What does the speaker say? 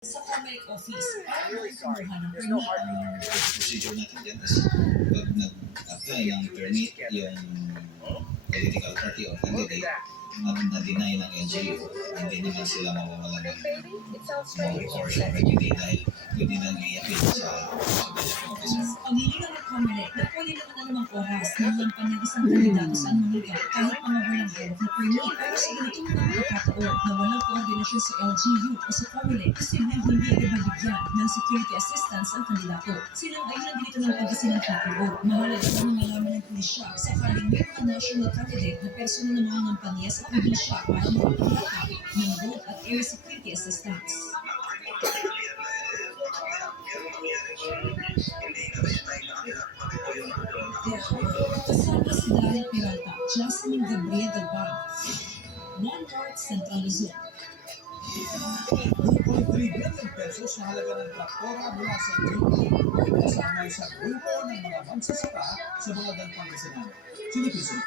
Sa Comelec office, para makikumuha ng permit. Procedure natin dyan is pag nag-apply ng permit yung political party or candidate at na-deny ng LGU, hindi naman sila mawawalan ng recourse or remedy dahil pwede nang i-appeal sa subdivision officer. Pagililang ng Comelec na pwede naman na namang oras ng lampan ng isang kandidato sa anumang kahit mga walang hawak na permit. Pero sa ganitong mga pagkakataon na walang koordinasyon sa LGU o sa Comelec, posibleng hindi agad mabigyan ng security assistance ang kandidato. Silang ayunan dito ng pagkasinang PPO. Mahalaga na malaman ng pulisya sakaling may mga national candidate na personal na mga ngampanya sa probinsya para makapagpapit ng road at air security assistance. Kasama si Daryl Peralta, Jasmine Gabriel Galbao, One North Central Luzon. 2.3 billion pesos na halaga ng traktora mula sa GP kasama sa grupo ng mga magsasaka sa mga Pangasinan. Sinipiso